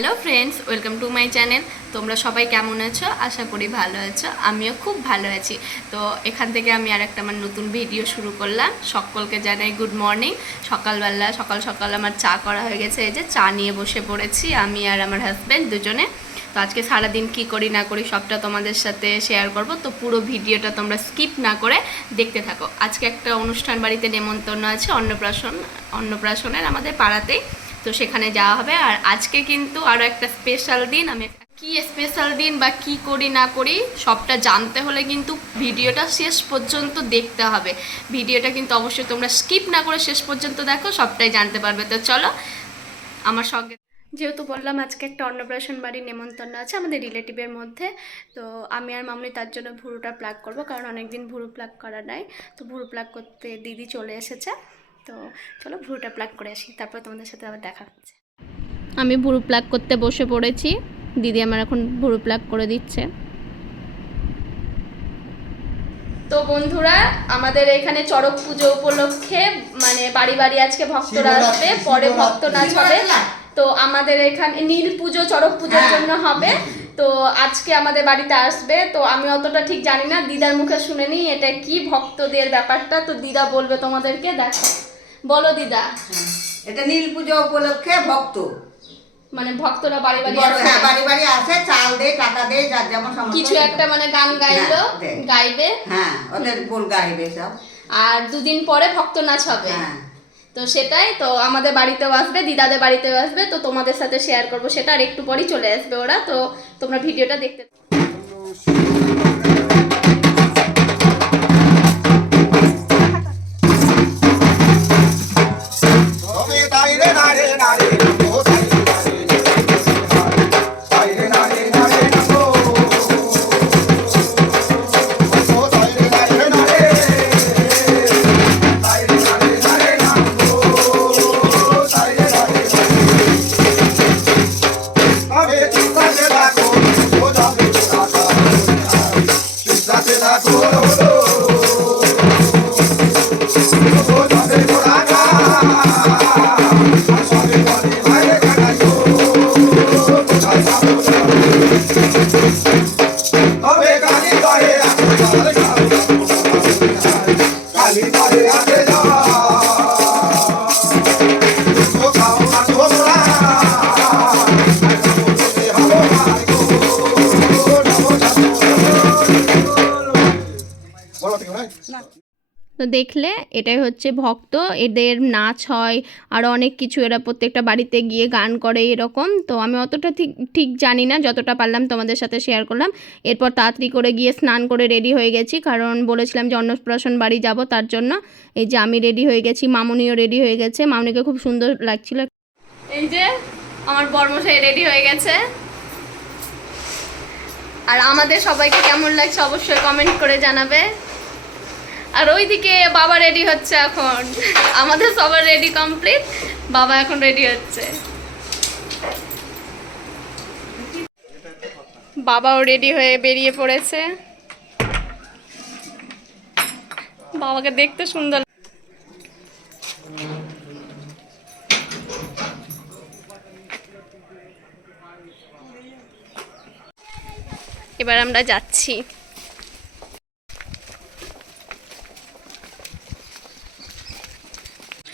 Hello friends, welcome to my channel. তোমরা সবাই কেমন আছো? আশা করি ভালো আছো। আমিও খুব ভালো আছি। তো এখান থেকে আমি আর একটা আমার নতুন ভিডিও শুরু করলাম। সকলকে জানাই গুড মর্নিং সকালবেলা, সকাল সকাল আমার চা করা হয়ে গেছে। এই যে চা নিয়ে বসে পড়েছি আমি আর আমার হাজব্যান্ড দুজনে। তো আজকে সারাদিন কি করি, না করি সবটা তোমাদের সাথে শেয়ার করব। তো পুরো ভিডিওটা তোমরা স্কিপ না করে দেখতে থাকো। আজকে একটা অনুষ্ঠান বাড়িতে নেমন্তন্ন আছে। অন্নপ্রাশন, অন্নপ্রাশনের আমাদের পাড়াতেই। তো সেখানে যাওয়া হবে। আর আজকে কিন্তু আরও একটা স্পেশাল দিন। আমি কি স্পেশাল দিন বা কি করি না করি, সবটা জানতে হলে কিন্তু ভিডিওটা শেষ পর্যন্ত দেখতে হবে। ভিডিওটা কিন্তু অবশ্যই তোমরা স্কিপ না করে শেষ পর্যন্ত দেখো, সবটাই জানতে পারবে। তো চলো, আমার সঙ্গে যেহেতু বললাম আজকে একটা অন্নপ্রাশন বাড়ির নেমন্তন্ন আছে আমাদের রিলেটিভের মধ্যে, তো আমি আর মামনি তার জন্য ভুরুটা প্লাগ করব, কারণ অনেকদিন ভুরু প্লাগ করা নাই। তো ভুরু প্লাগ করতে দিদি চলে এসেছে। তো চলো ভুরুটা প্লাগ করে আসি তারপর তোমাদের সাথে আবার দেখা হচ্ছে। আমি ভুরু প্লাগ করতে বসে পড়েছি দিদি আমার এখন ভুরু প্লাগ করে দিচ্ছে। তো বন্ধুরা আমাদের এখানে চড়ক পুজো উপলক্ষে মানে বাড়ি বাড়ি আজকে ভক্তরা আসবে পরে ভক্ত নাচ হবে তো আমাদের এখানে নীল পুজো চড়ক পুজোর জন্য হবে। তো আজকে আমাদের বাড়িতে আসবে। তো আমি অতটা ঠিক জানি না দিদার মুখে শুনে নিই এটা কি ভক্তদের ব্যাপারটা? তো দিদা বলবে তোমাদেরকে দেখো বলো দিদা। এটা নীল পুজো উপলক্ষে ভক্ত। মানে ভক্তরা বাড়ি বাড়ি হ্যাঁ বাড়ি বাড়ি আসে চাল দেয় টাকা দেয় যার যেমন কিছু একটা মানে গান গাইলো হ্যাঁ, গাইবে। হ্যাঁ ওদের গোল গাইবে সব। আর দুদিন পরে ভক্ত নাচ হবে। হ্যাঁ। তো সেটাই তো আমাদের বাড়িতেও আসবে দিদাদের বাড়িতেও আসবে তো তোমাদের সাথে শেয়ার করব সেটা। আর একটু পরেই চলে আসবে ওরা তো তোমরা ভিডিওটা দেখতে তো দেখলে এটাই হচ্ছে ভক্ত এদের নাচ হয় আর অনেক কিছু এরা প্রত্যেকটা বাড়িতে গিয়ে গান করে এরকম। তো আমি অতটা ঠিক ঠিক জানি না যতটা পারলাম তোমাদের সাথে শেয়ার করলাম। এরপর তাড়াতাড়ি করে গিয়ে স্নান করে রেডি হয়ে গেছি কারণ বলেছিলাম যে অন্নপ্রাশন বাড়ি যাব তার জন্য। এই যে আমি রেডি হয়ে গেছি মামুনিও রেডি হয়ে গেছে। মামুনিকে খুব সুন্দর লাগছিল। এই যে আমার বর্মশাই রেডি হয়ে গেছে। আর আমাদের সবাইকে কেমন লাগছে অবশ্যই কমেন্ট করে জানাবে। আর ওইদিকে বাবা রেডি হচ্ছে এখন। আমাদের সবার রেডি কমপ্লিট বাবা এখন রেডি হচ্ছে। বাবাও রেডি হয়ে বেরিয়ে পড়েছে। বাবাকে দেখতে সুন্দর এবার আমরা যাচ্ছি।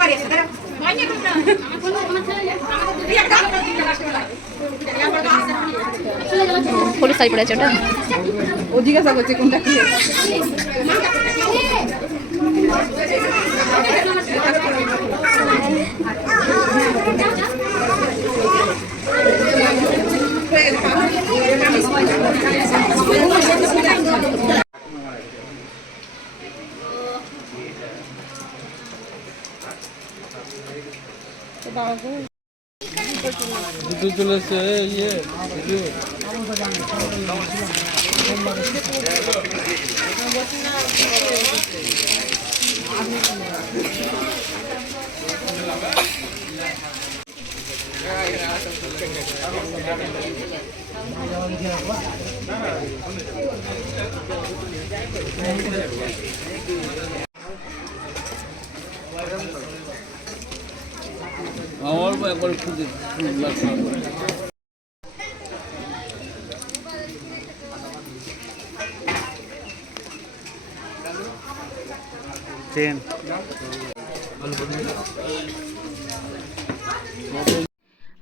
বাড়িটায় হলুদ শাড়ি পরেছে ওটা? ও জিজ্ঞাসা করছে কোনটা কি? হয়ে গেছে দুটো চলেছে ইয়ে ভিডিও আমার একবার খুঁজে লাগছে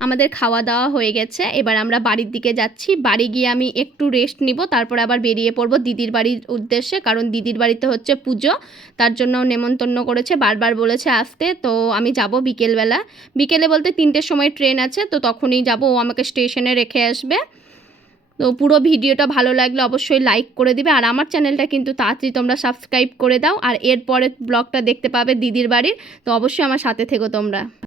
আমাদের খাওয়া দাওয়া হয়ে গেছে। এবার আমরা বাড়ির দিকে যাচ্ছি। বাড়ি গিয়ে আমি একটু রেস্ট নিব, তারপর আবার বেরিয়ে পড়ব দিদির বাড়ির উদ্দেশ্যে, কারণ দিদির বাড়িতে হচ্ছে পুজো। তার জন্য নেমন্তন্ন করেছে, বারবার বলেছে আসতে। তো আমি যাব বিকেলবেলা। বিকেলে বলতে তিনটের সময় ট্রেন আছে, তো তখনই যাব। ও আমাকে স্টেশনে রেখে আসবে। তো পুরো ভিডিওটা ভালো লাগলে অবশ্যই লাইক করে দিবে। আর আমার চ্যানেলটা কিন্তু তাড়াতাড়ি তোমরা সাবস্ক্রাইব করে দাও। আর এরপরে ব্লগটা দেখতে পাবে দিদির বাড়ির। তো অবশ্যই আমার সাথে থেকো তোমরা।